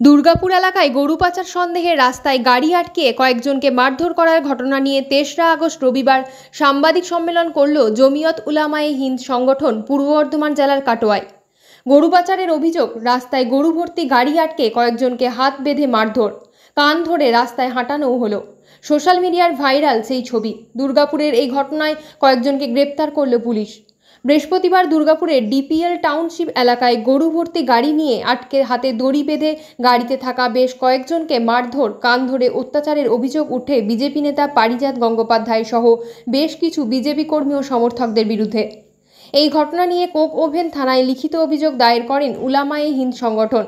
দুর্গাপুর এলাকায় গরু পাচার সন্দেহে রাস্তায় গাড়ি আটকে কয়েকজনকে মারধর করার ঘটনা নিয়ে ৩রা আগস্ট রবিবার সাংবাদিক সম্মেলন করল জমিয়ত উলামায়ে হিন্দ সংগঠন পূর্ব বর্ধমান জেলার কাটোয়ায়। গরু পাচারের অভিযোগ, রাস্তায় গরু ভর্তি গাড়ি আটকে কয়েকজনকে হাত বেঁধে মারধর, কান ধরে রাস্তায় হাঁটানোও হলো। সোশ্যাল মিডিয়ার ভাইরাল সেই ছবি। দুর্গাপুরের এই ঘটনায় কয়েকজনকে গ্রেপ্তার করল পুলিশ। বৃহস্পতিবার দুর্গাপুরের ডিপিএল টাউনশিপ এলাকায় গরু ভর্তি গাড়ি নিয়ে আটকে হাতে দড়ি বেঁধে গাড়িতে থাকা বেশ কয়েকজনকে মারধর, কান ধরে অত্যাচারের অভিযোগ উঠে বিজেপি নেতা পারিজাত গঙ্গোপাধ্যায় সহ বেশ কিছু বিজেপি কর্মী ও সমর্থকদের বিরুদ্ধে। এই ঘটনা নিয়ে কোক ওভেন থানায় লিখিত অভিযোগ দায়ের করেন উলামায়ে হিন্দ সংগঠন।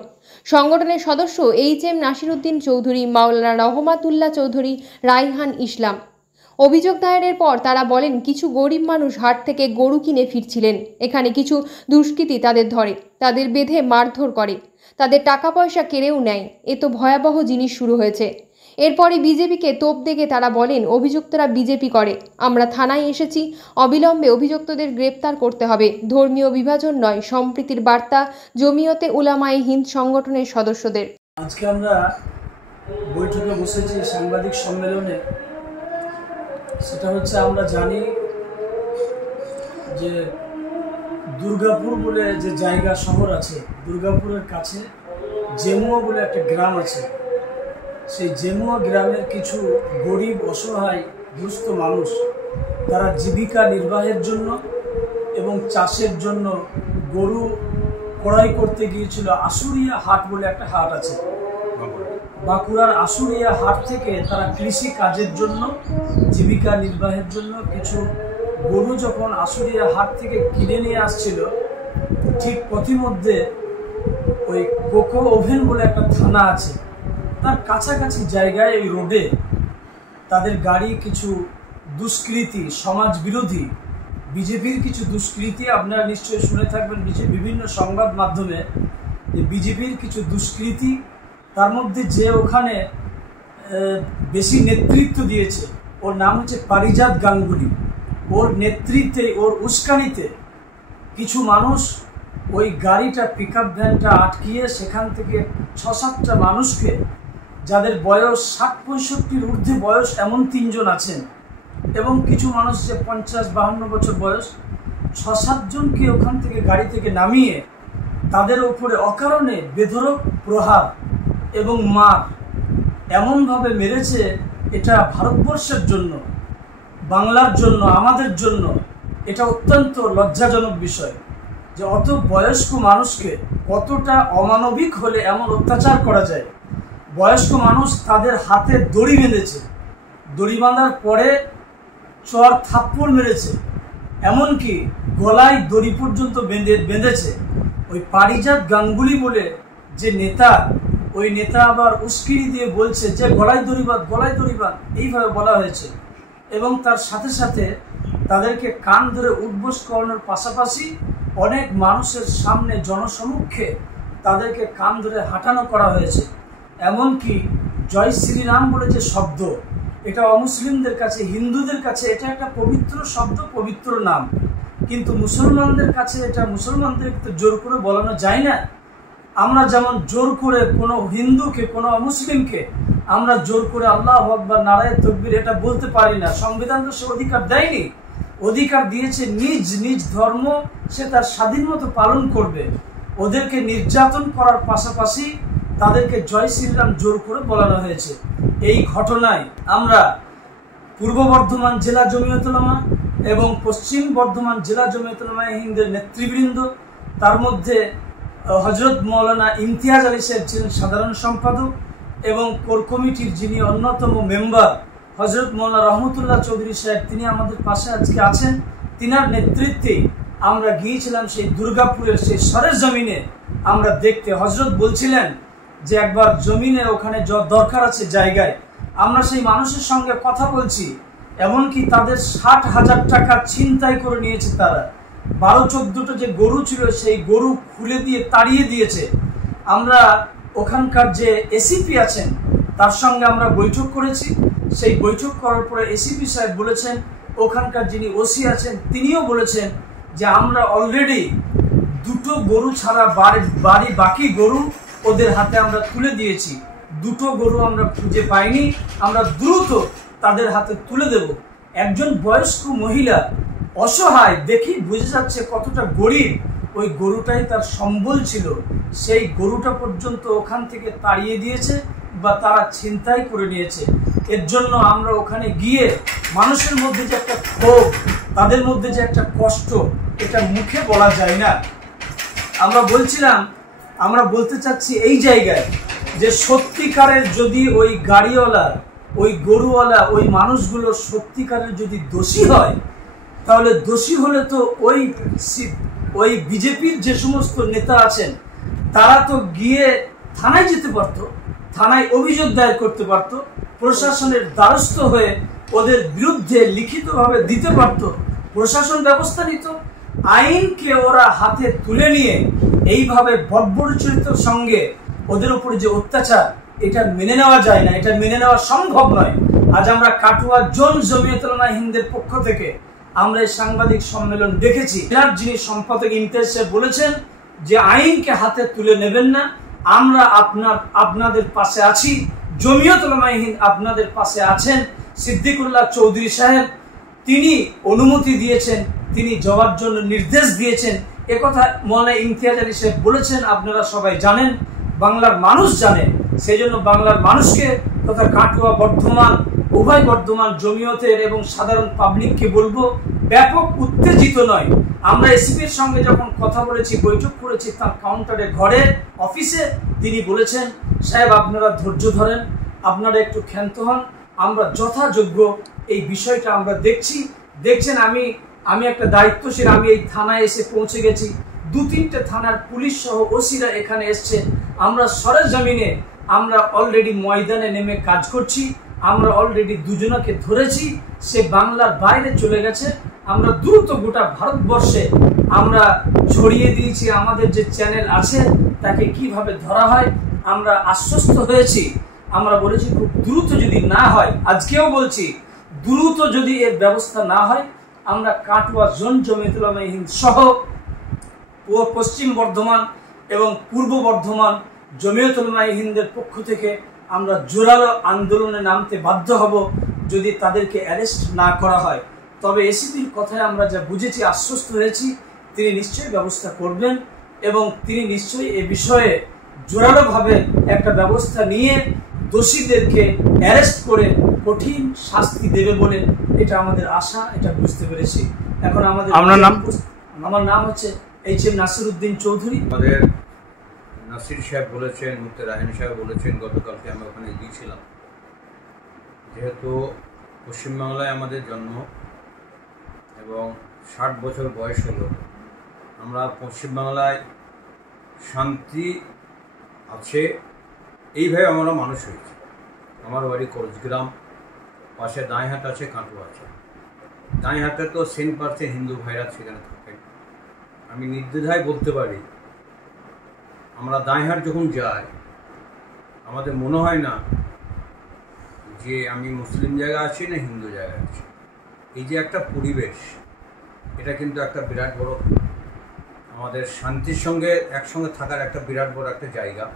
সংগঠনের সদস্য এইচ.এম. নাসিরউদ্দিন চৌধুরী, মাওলানা রহমাতুল্লাহ চৌধুরী, রাইহান ইসলাম। অভিযোগ দায়েরের পর তারা বলেন, কিছু গরিব মানুষ হাট থেকে গরু কিনে ফিরছিলেন। এখানে কিছু দুষ্কৃতী তাদের ধরে, তাদের বেঁধে মারধর করে, তাদের টাকা পয়সা কেড়েও নেয়। এ তো ভয়াবহ জিনিস শুরু হয়েছে। এরপরে বিজেপিকে তোপ দেখে তারা বলেন, অভিযুক্তরা বিজেপি করে। আমরা থানায় এসেছি, অবিলম্বে অভিযুক্তদের গ্রেপ্তার করতে হবে। ধর্মীয় বিভাজন নয়, সম্প্রীতির বার্তা জমিয়তে উলামায়ে হিন্দ সংগঠনের সদস্যদের। আজকে আমরা বৈঠকে বসেছি সাংবাদিক সম্মেলনে। সেটা হচ্ছে, আমরা জানি যে দুর্গাপুর বলে যে জায়গা শহর আছে, দুর্গাপুরের কাছে জেমুয়া বলে একটা গ্রাম আছে। সেই জেমুয়া গ্রামের কিছু গরিব, অসহায়, দুস্থ মানুষ, তারা জীবিকা নির্বাহের জন্য এবং চাষের জন্য গরু ক্রয় করতে গিয়েছিল। আশুরিয়া হাট বলে একটা হাট আছে, বাঁকুড়ার আশুরিয়া হাট থেকে তারা কৃষি কাজের জন্য, জীবিকা নির্বাহের জন্য কিছু গরু যখন আশুরিয়া হাট থেকে কিনে নিয়ে আসছিল, ঠিক পথিমধ্যে ওই কোক ওভেন বলে একটা থানা আছে, তার কাছাকাছি জায়গায় ওই রোডে তাদের গাড়ি কিছু দুষ্কৃতী, সমাজ বিরোধী বিজেপির কিছু দুষ্কৃতী, আপনারা নিশ্চয়ই শুনে থাকবেন বিভিন্ন সংবাদ মাধ্যমে, যে বিজেপির কিছু দুষ্কৃতী, তার মধ্যে যে ওখানে বেশি নেতৃত্ব দিয়েছে, ওর নাম হচ্ছে পারিজাত গাঙ্গুলি। ওর নেতৃত্বে, ওর উস্কানিতে কিছু মানুষ ওই গাড়িটা, পিকআপ ভ্যানটা আটকিয়ে সেখান থেকে ৬-৭টা মানুষকে, যাদের বয়স ৬০-৬৫-র ঊর্ধ্বে বয়স এমন ৩ জন আছেন, এবং কিছু মানুষ যে ৫০-৫২ বছর বয়স, ৬-৭ জনকে ওখান থেকে গাড়ি থেকে নামিয়ে তাদের উপরে অকারণে বেধড়ক প্রহার এবং মার এমনভাবে মেরেছে। এটা ভারতবর্ষের জন্য, বাংলার জন্য, আমাদের জন্য এটা অত্যন্ত লজ্জাজনক বিষয় যে অত বয়স্ক মানুষকে কতটা অমানবিক হলে এমন অত্যাচার করা যায়। বয়স্ক মানুষ, তাদের হাতে দড়ি বেঁধেছে, দড়ি বাঁধার পরে চর থাপ্পড় মেরেছে, এমনকি গলায় দড়ি পর্যন্ত বেঁধেছে। ওই পারিজাত গাঙ্গুলি বলে যে নেতা, ওই নেতা আবার উস্কিরি দিয়ে বলছে যে গলায় দড়ি বাঁধ, গলায় দড়ি বাঁধ, এইভাবে বলা হয়েছে। এবং তার সাথে সাথে তাদেরকে কান ধরে উঠবোস করানোর পাশাপাশি অনেক মানুষের সামনে, জনসমক্ষে তাদেরকে কান ধরে হাঁটানো করা হয়েছে। এমনকি জয় শ্রীরাম বলে যে শব্দ, এটা অমুসলিমদের কাছে, হিন্দুদের কাছে এটা একটা পবিত্র শব্দ, পবিত্র নাম, কিন্তু মুসলমানদের কাছে এটা, মুসলমানদের তো জোর করে বলানো যায় না। আমরা যেমন জোর করে কোনো হিন্দুকে, কোনো অমুসলিমকে আমরা জোর করে আল্লাহু আকবার, নারায়ে তাকবীর এটা বলতে পারি না। সংবিধান তো সে অধিকার দেয়নি। অধিকার দিয়েছে নিজ নিজ ধর্ম সে তার স্বাধীন মতো পালন করবে। ওদেরকে নির্যাতন করার পাশাপাশি তাদেরকে জয় শ্রীরাম জোর করে বলানো হয়েছে। এই ঘটনায় আমরা পূর্ব বর্ধমান জেলা জমিয়ত উলামা এবং পশ্চিম বর্ধমান জেলা জমিয়ত উলামায়ে হিন্দের নেতৃবৃন্দ, তার মধ্যে হযরত মাওলানা ইমতিয়াজ আলী সাহেব ছিলেন সাধারণ সম্পাদক, এবং কোর কমিটির যিনি অন্যতম মেম্বার হযরত মাওলানা রহমাতুল্লাহ চৌধুরী সাহেব, তিনি আমাদের পাশে আজকে আছেন। তিনার নেতৃত্বে আমরা গিয়েছিলাম সেই দুর্গাপুরের সেই সরের জমিনে আমরা দেখতে। হযরত বলছিলেন যে একবার জমিনে ওখানে দরকার আছে জায়গায়। আমরা সেই মানুষের সঙ্গে কথা বলছি, এমনকি তাদের ৬০,০০০ টাকা ছিনতাই করে নিয়েছে তারা। ১২-১৪টা যে গরু ছিল, সেই গরু খুলে দিয়ে তাড়িয়ে দিয়েছে। আমরা ওখানকার যে এসিপি আছেন তার সঙ্গে আমরা বৈঠক করেছি। সেই বৈঠক করার পরে এসিপি সাহেব বলেছেন, ওখানকার যিনি ওসি আছেন তিনিও বলেছেন যে আমরা অলরেডি 2টো গরু ছাড়া বাকি গরু ওদের হাতে আমরা তুলে দিয়েছি। দুটো গরু আমরা খুঁজে পাইনি, আমরা দ্রুত তাদের হাতে তুলে দেব। একজন বয়স্ক মহিলা অসহায়, দেখি বুঝে যাচ্ছে কতটা গরিব, ওই গরুটাই তার সম্বল ছিল, সেই গরুটা পর্যন্ত ওখান থেকে তাড়িয়ে দিয়েছে বা তারা ছিনতাই করে নিয়েছে। এর জন্য আমরা ওখানে গিয়ে মানুষের মধ্যে যে একটা ক্ষোভ, তাদের মধ্যে যে একটা কষ্ট, এটা মুখে বলা যায় না। আমরা বলছিলাম, আমরা বলতে চাচ্ছি এই জায়গায় যে সত্যিকারের যদি ওই গাড়িওয়ালা, ওই গরুওয়ালা, ওই মানুষগুলো সত্যিকারের যদি দোষী হয়, তাহলে দোষী হলে তো ওই বিজেপির যে সমস্ত নেতা আছেন তারা তো গিয়ে থানায় যেতে পারতো, থানায় অভিযোগ দায়ের করতে পারতো, প্রশাসনের দ্বারস্থ হয়ে ওদের বিরুদ্ধে লিখিতভাবে দিতে পারতো, প্রশাসন ব্যবস্থা নিত। আইনকে ওরা হাতে তুলে নিয়ে এইভাবে বর্বরচিতের সঙ্গে ওদের উপরে যে অত্যাচার, এটা মেনে নেওয়া যায় না, এটা মেনে নেওয়া সম্ভব নয়। আজ আমরা কাটুয়া জোন জমিয়ত উলামা হিন্দের পক্ষ থেকে আমরা এই সাংবাদিক সম্মেলন দেখেছি। জেলার যিনি সম্পাদক ইমতিয়াজ সাহেব বলেছেন যে আইনকে হাতে তুলে নেবেন না, আমরা আপনাদের পাশে আছি, জমিয়ত উলামা হিন্দ আপনাদের পাশে আছেন। সিদ্দিকুল্লাহ চৌধুরী সাহেব তিনি অনুমতি দিয়েছেন, তিনি যাওয়ার জন্য নির্দেশ দিয়েছেন, একথা মৌলানা ইমতিয়াজ আলী সাহেব বলেছেন, আপনারা সবাই জানেন, বাংলার মানুষ জানে। সেই জন্য বাংলার মানুষকে তথা কাটুয়া বর্ধমান, উভয় বর্ধমান জমিয়তের এবং সাধারণ পাবলিককে বলবো, ব্যাপক উত্তেজিত নয়। আমরা এসপির সঙ্গে যখন কথা বলেছি, বৈঠক করেছি তার কাউন্টারে, ঘরে, অফিসে, তিনি বলেছেন সাহেব আপনারা ধৈর্য ধরেন, আপনারা একটু ক্ষান্ত হন, আমরা যথাযোগ্য এই বিষয়টা আমরা দেখছেন। আমি একটা দায়িত্বশীল, আমি এই থানায় এসে পৌঁছে গেছি, 2-3টে থানার পুলিশ সহ ওসিরা এখানে এসছে। আমরা সরেজমিনে আমরা অলরেডি ময়দানে নেমে কাজ করছি, আমরা অলরেডি দুজনকে ধরেছি, সে বাংলার বাইরে চলে গেছে। আমরা দ্রুত গোটা ভারতবর্ষে আমরা ছড়িয়ে দিয়েছি, আমাদের যে চ্যানেল আছে তাকে কিভাবে ধরা হয় আমরা আশ্বস্ত হয়েছি। আমরা বলেছি খুব দ্রুত যদি না হয়, আজকেও বলছি, দ্রুত যদি এর ব্যবস্থা না হয়, আমরা কাটুয়া জোন জমিয়ত উলামা হিন্দ সহ পশ্চিম বর্ধমান এবং পূর্ব বর্ধমান জমিয়ত উলামা হিন্দের পক্ষ থেকে আমরা জোরালো আন্দোলনে নামতে বাধ্য হব যদি তাদেরকে অ্যারেস্ট না করা হয়। তবে এসিপির কথায় আমরা যা বুঝেছি, আশ্বস্ত হয়েছি, তিনি নিশ্চয়ই ব্যবস্থা করবেন এবং তিনি নিশ্চয়ই এ বিষয়ে জোরালোভাবে একটা ব্যবস্থা নিয়ে দোষীদেরকে অ্যারেস্ট করে কঠিন শাস্তি দেবে বলে এটা আমাদের আশা, এটা বুঝতে পেরেছি। এখন আমার নাম হচ্ছে HM নাসিরউদ্দিন চৌধুরী। আমাদের নাসির সাহেব বলেছেন, মুফতি রাহিন সাহেব বলেছেন, গতকালকে আমি ওখানে গিয়েছিলাম। যেহেতু পশ্চিমবাংলায় আমাদের জন্ম এবং 60 বছর বয়স হলো, আমরা পশ্চিমবাংলায় শান্তি আছে এইভাবে আমরা মানুষ হয়েছি। আমার বাড়ি করজগ্রাম, পাশে দাঁইহাট আছে, কাটুয়া আছে। দাঁইহাটে তো 100% হিন্দু ভাইরা সেখানে থাকেন। আমি নির্দ্বিধায় বলতে পারি, আমরা দাঁইহাট যখন যাই আমাদের মনে হয় না যে আমি মুসলিম জায়গা আছি না হিন্দু জায়গা আছি। এই যে একটা পরিবেশ, এটা কিন্তু একটা বিরাট বড়, আমাদের শান্তির সঙ্গে একসঙ্গে থাকার একটা বিরাট বড় একটা জায়গা।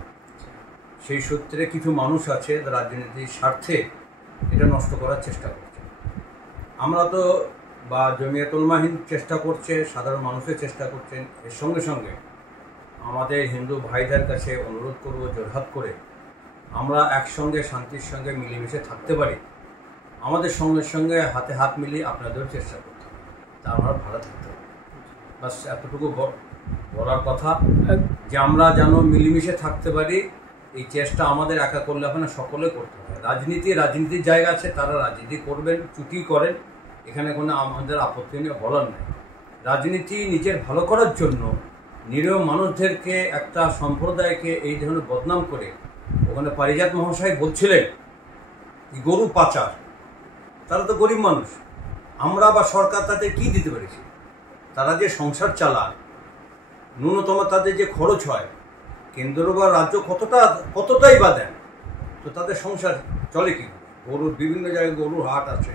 সেই সূত্রে কিছু মানুষ আছে রাজনীতির স্বার্থে এটা নষ্ট করার চেষ্টা করছে। আমরা তো বা জমিয়ত উলামা হিন্দ চেষ্টা করছে, সাধারণ মানুষের চেষ্টা করছেন। এর সঙ্গে সঙ্গে আমাদের হিন্দু ভাইদের কাছে অনুরোধ করব, জোরহাত করে আমরা একসঙ্গে শান্তির সঙ্গে মিলেমিশে থাকতে পারি। আমাদের সঙ্গে সঙ্গে হাতে হাত মিলিয়ে আপনাদেরও চেষ্টা করতে হবে, তা আমরা ভালো থাকতে হবে। বাস এতটুকু বলার কথা যে আমরা যেন মিলেমিশে থাকতে পারি। এই চেষ্টা আমাদের একা করলে হবে না, সকলে করতে হবে। রাজনীতির জায়গা আছে, তারা রাজনীতি করবেন, চুটি করেন, এখানে কোনো আমাদের আপত্তি নিয়ে বলার নেই। রাজনীতি নিজের ভালো করার জন্য নিরীহ মানুষদেরকে, একটা সম্প্রদায়কে এই ধরনের বদনাম করে, ওখানে পারিজাত মহাশয় বলছিলেন গরু পাচার, তারা তো গরিব মানুষ, আমরা বা সরকার তাদের কি দিতে পেরেছি? তারা যে সংসার চালায়, ন্যূনতম তাদের যে খরচ হয়, কেন্দ্র বা রাজ্য কতটাই বা দেন, তো তাদের সংসার চলে কি? গরুর বিভিন্ন জায়গায় গরুর হাট আছে,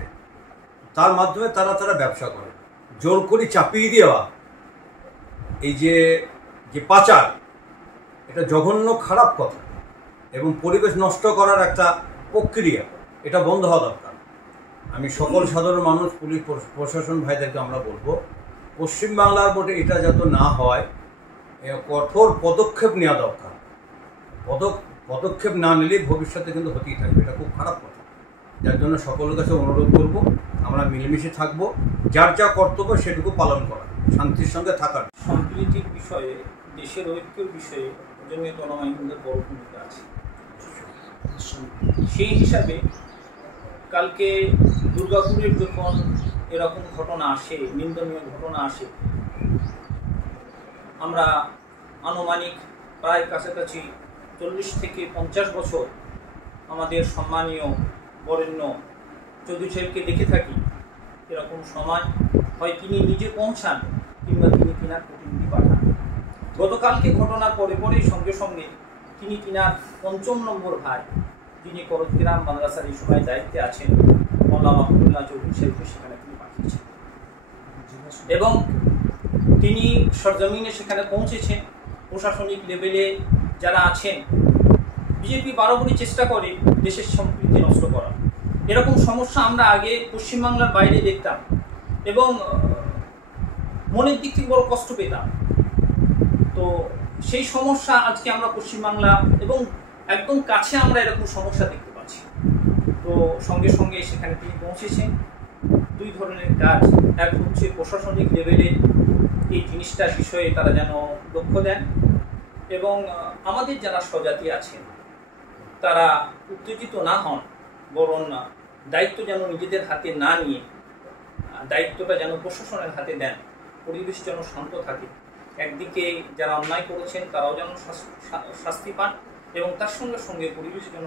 তার মাধ্যমে তারা ব্যবসা করে। জোর করে চাপিয়ে দেওয়া এই যে পাচার, এটা জঘন্য খারাপ কথা এবং পরিবেশ নষ্ট করার একটা প্রক্রিয়া, এটা বন্ধ হওয়া দরকার। আমি সকল সাধারণ মানুষ, পুলিশ প্রশাসন ভাইদেরকে আমরা বলবো, পশ্চিমবাংলার মধ্যে এটা যাতে না হয় কঠোর পদক্ষেপ নেওয়া দরকার। পদক্ষেপ না নিলে ভবিষ্যতে কিন্তু হতেই থাকবে, এটা খুব খারাপ কথা। যার জন্য সকলের কাছে অনুরোধ করব, আমরা মিলেমিশে থাকবো, যার যা কর্তব্য সেটুকু পালন করা, শান্তির সঙ্গে থাকার। সম্প্রীতির বিষয়ে, দেশের ঐক্যের বিষয়ে জমিয়ত উলামা এ হিন্দের বড় ভূমিকা আছে। সেই হিসাবে কালকে দুর্গাপুরের যখন এরকম ঘটনা আসে, নিন্দনীয় ঘটনা আসে, আমরা আনুমানিক প্রায় কাছাকাছি 40 থেকে 50 বছর আমাদের সম্মানীয় বরেণ্য চৌধুরী সাহেবকে দেখে থাকি। এরকম সময় হয় তিনি নিজে পৌঁছান কিংবা তিনি তিনার প্রতিনিধি পাঠান। গতকালকে ঘটনার পরেই সঙ্গে সঙ্গে তিনি তিনার 5ম নম্বর ভাই, যিনি করতগ্রাম মাদ্রাসার এই সময় দায়িত্বে আছেন, মওলানা মাহমুদুল্লাহ চৌধুরী সাহেবকে সেখানে তিনি পাঠিয়েছেন এবং তিনি সরজমিনে সেখানে পৌঁছেছেন। প্রশাসনিক লেভেলে যারা আছেন, বিজেপি বারবারই চেষ্টা করে দেশের সম্প্রীতি নষ্ট করা। এরকম সমস্যা আমরা আগে পশ্চিমবাংলার বাইরে দেখতাম এবং মনের দিক থেকে বড় কষ্ট পেতাম। তো সেই সমস্যা আজকে আমরা পশ্চিমবাংলা এবং একদম কাছে আমরা এরকম সমস্যা দেখতে পাচ্ছি। তো সঙ্গে সঙ্গে সেখানে তিনি পৌঁছেছেন। 2 ধরনের কাজ, এক হচ্ছে প্রশাসনিক লেভেলে এই জিনিসটার বিষয়ে তারা যেন লক্ষ্য দেন এবং আমাদের যারা স্বজাতি আছেন তারা উত্তেজিত না হন, বরং দায়িত্ব যেন নিজেদের হাতে না নিয়ে দায়িত্বটা যেন প্রশাসনের হাতে দেন, পরিবেশ যেন শান্ত থাকে। একদিকে যারা অন্যায় করেছেন তারাও যেন শাস্তি পান এবং তার সঙ্গে সঙ্গে পরিবেশ যেন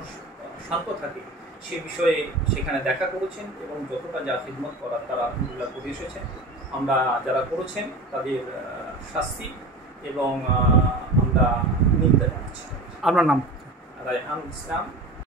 শান্ত থাকে, সে বিষয়ে সেখানে দেখা করেছেন এবং যতটা যা খিদমত করার তারা আলহামদুলিল্লাহ করে এসেছেন। আমরা যারা করেছেন তাদের শাস্তি এবং আমরা নিন্দা জানাচ্ছি। আপনার নাম? রায়হানুল ইসলাম।